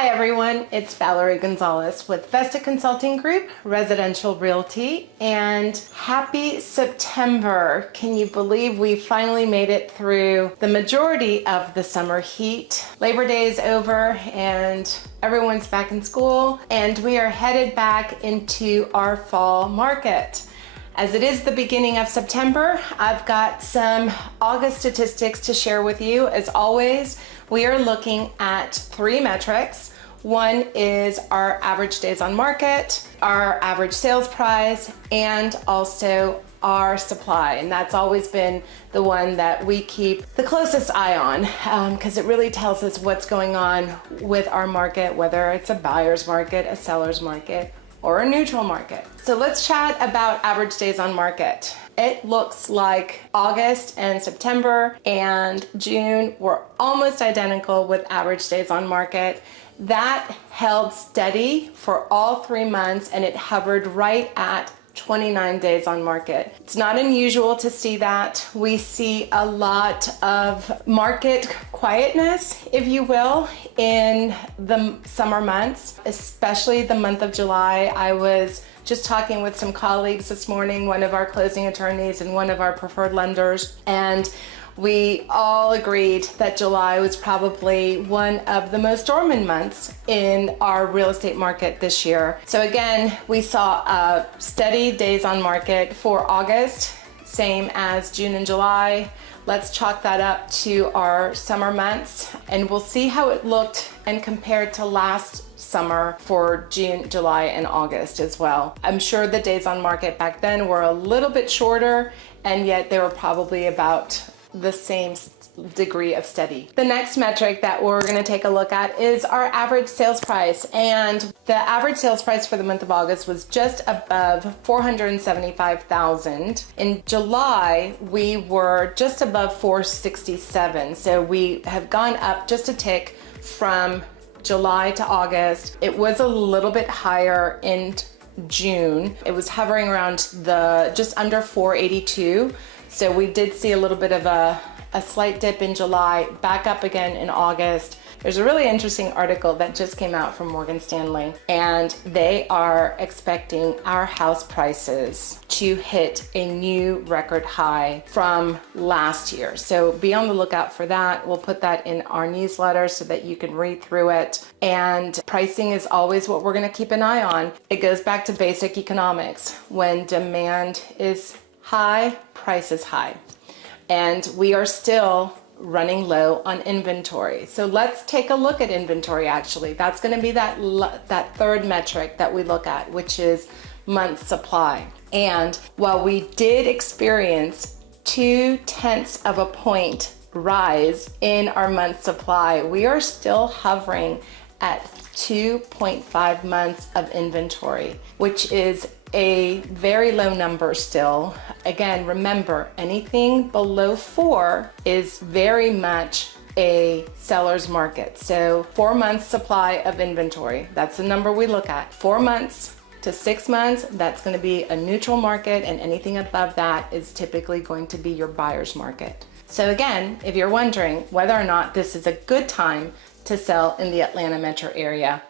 Hi everyone, it's Valerie Gonzalez with Vesta Consulting Group, Residential Realty, and happy September. Can you believe we finally made it through the majority of the summer heat? Labor Day is over and everyone's back in school, and we are headed back into our fall market. As it is the beginning of September, I've got some August statistics to share with you. As always, we are looking at three metrics. One is our average days on market, our average sales price, and also our supply. And that's always been the one that we keep the closest eye on because it really tells us what's going on with our market, whether it's a buyer's market, a seller's market, or a neutral market. So let's chat about average days on market. It looks like August and September and June were almost identical with average days on market. That held steady for all 3 months, and it hovered right at 29 days on market. It's not unusual to see that. We see a lot of market quietness, if you will, in the summer months, especially the month of July. I was just talking with some colleagues this morning, one of our closing attorneys and one of our preferred lenders, and we all agreed that July was probably one of the most dormant months in our real estate market this year. So again, we saw a steady days on market for August, same as June and July. Let's chalk that up to our summer months, and we'll see how it looked and compared to last summer for June, July, and August as well. I'm sure the days on market back then were a little bit shorter, and yet they were probably about the same degree of steady. The next metric that we're going to take a look at is our average sales price, and the average sales price for the month of August was just above $475,000. In July, we were just above $467,000, so we have gone up just a tick from July to August. It was a little bit higher in June. It was hovering around just under $482,000. So we did see a little bit of a slight dip in July, back up again in August. There's a really interesting article that just came out from Morgan Stanley, and they are expecting our house prices to hit a new record high from last year. So be on the lookout for that. We'll put that in our newsletter so that you can read through it. And pricing is always what we're going to keep an eye on. It goes back to basic economics. When demand is high, price is high. And we are still running low on inventory. So let's take a look at inventory actually. That's going to be that third metric that we look at, which is month supply. And while we did experience 0.2 of a point rise in our month supply, we are still hovering at 2.5 months of inventory, which is a very low number still. Again, remember, anything below 4 is very much a seller's market. So 4 months supply of inventory, that's the number we look at. 4 months to 6 months, that's going to be a neutral market, and anything above that is typically going to be your buyer's market. So again, if you're wondering whether or not this is a good time to sell in the Atlanta metro area,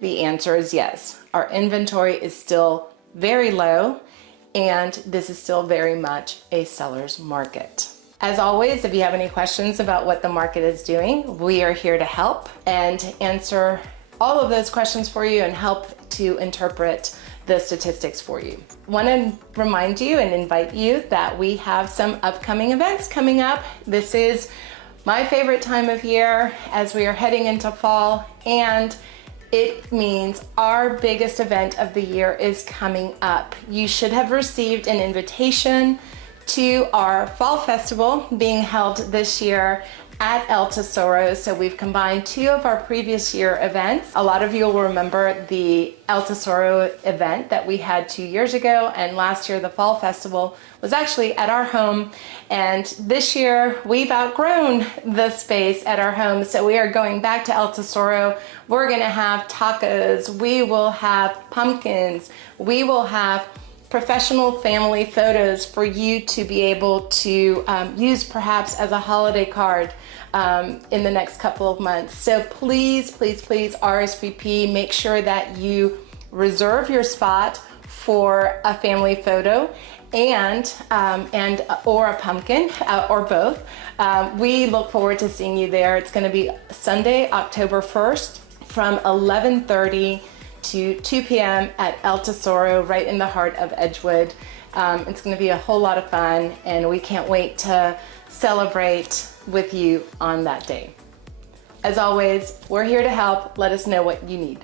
the answer is yes. Our inventory is still very low, and this is still very much a seller's market. As always, if you have any questions about what the market is doing, we are here to help and answer all of those questions for you and help to interpret the statistics for you. Want to remind you and invite you that we have some upcoming events coming up. This is my favorite time of year as we are heading into fall, and it means our biggest event of the year is coming up. You should have received an invitation to our fall festival being held this year at El Tesoro. So we've combined 2 of our previous year events. A lot of you will remember the El Tesoro event that we had 2 years ago, and last year the fall festival was actually at our home, and this year we've outgrown the space at our home, so we are going back to El Tesoro. We're gonna have tacos, we will have pumpkins, we will have professional family photos for you to be able to use perhaps as a holiday card in the next couple of months. So please, please, please RSVP. Make sure that you reserve your spot for a family photo and or a pumpkin or both. We look forward to seeing you there. It's going to be Sunday, October 1st from 11:30 to 2 p.m. at El Tesoro, right in the heart of Edgewood. It's going to be a whole lot of fun, and we can't wait to celebrate with you on that day. As always, we're here to help. Let us know what you need.